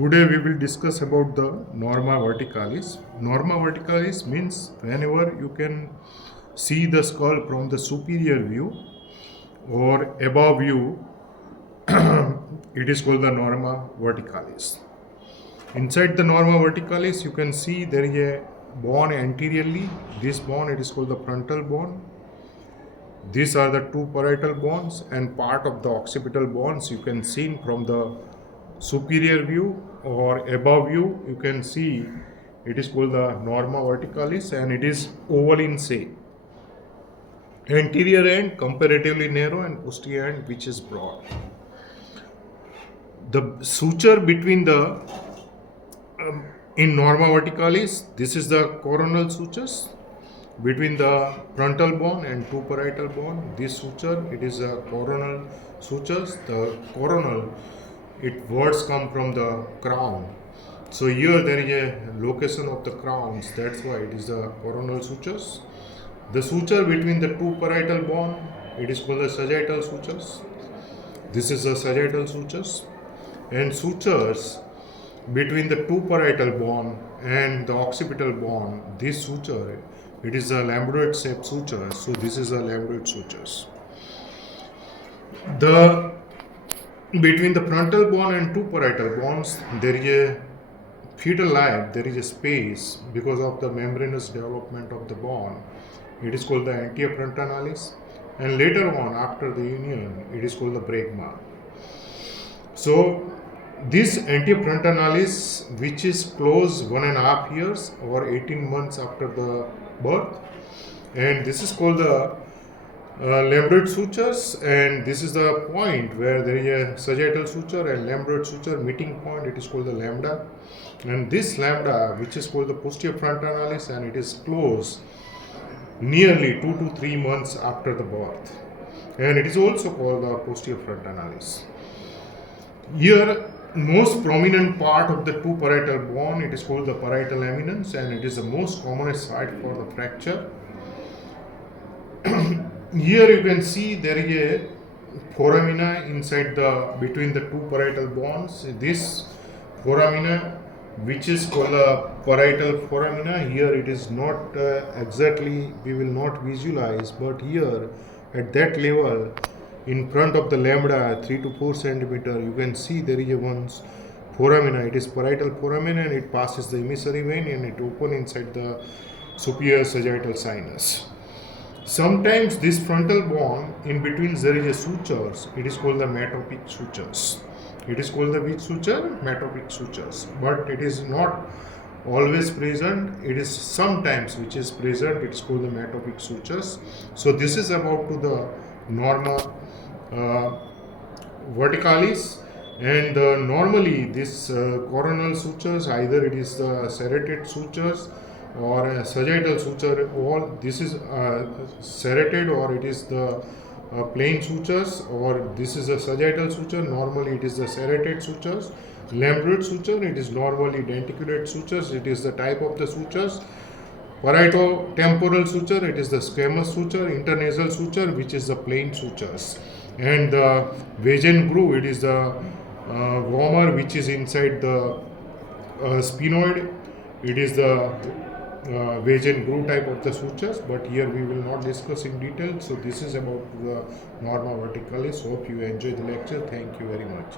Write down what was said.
Today we will discuss about the Norma verticalis. Norma verticalis means whenever you can see the skull from the superior view or above view, it is called the Norma verticalis. Inside the Norma verticalis, you can see there is a bone anteriorly. This bone, it is called the frontal bone. These are the two parietal bones, and part of the occipital bones you can see from the superior view or above view. You can see it is called the Norma verticalis, and it is oval in shape. Anterior end comparatively narrow and posterior end which is broad. The suture between the in Norma verticalis, this is the coronal sutures between the frontal bone and two parietal bone. This suture, it is a coronal sutures. The coronal, words come from the crown. So here there is a location of the crowns. That's why it is the coronal sutures. The suture between the two parietal bone, it is called the sagittal sutures. This is the sagittal sutures. And sutures between the two parietal bone and the occipital bone, this suture, it is a lambdoid shape suture. So this is a lambdoid sutures. The between the frontal bone and two parietal bones, there is a fetal life, there is a space because of the membranous development of the bone. It is called the anterior frontalis, and later on after the union, it is called the bregma. So this anterior frontalis, which is closed 1.5 years or 18 months after the birth, and this is called the lambdoid sutures, and this is the point where there is a sagittal suture and lambdoid suture meeting point. It is called the lambda, and this lambda, which is called the posterior frontalis, and it is closed nearly 2 to 3 months after the birth, and it is also called the posterior frontalis. Here, most prominent part of the two parietal bone, it is called the parietal eminence, and it is the most commonest site for the fracture. Here you can see there is a foramina inside the between the two parietal bones. This foramina, which is called a parietal foramina, here it is not exactly, we will not visualize, but here at that level in front of the lambda 3 to 4 centimeter, you can see there is a one foramina. It is parietal foramina, and it passes the emissary vein and it opens inside the superior sagittal sinus. Sometimes this frontal bone, in between there is a sutures. It is called the metopic sutures. It is called the which suture? Metopic sutures. But it is not always present. It is sometimes which is present. It is called the metopic sutures. So this is about to the Norma verticalis, and normally this coronal sutures, either it is the serrated sutures or a sagittal suture. All this is serrated, or it is the plain sutures, or this is a sagittal suture. Normally it is the serrated sutures. Lambdoid suture, it is normally denticulate sutures. It is the type of the sutures. Parieto-temporal suture, it is the squamous suture. Internasal suture, which is the plain sutures. And the Vagen groove, it is the wormer which is inside the sphenoid. It is the Vagen groove type of the sutures, but here we will not discuss in detail. So this is about the Norma verticalis. Hope you enjoy the lecture. Thank you very much.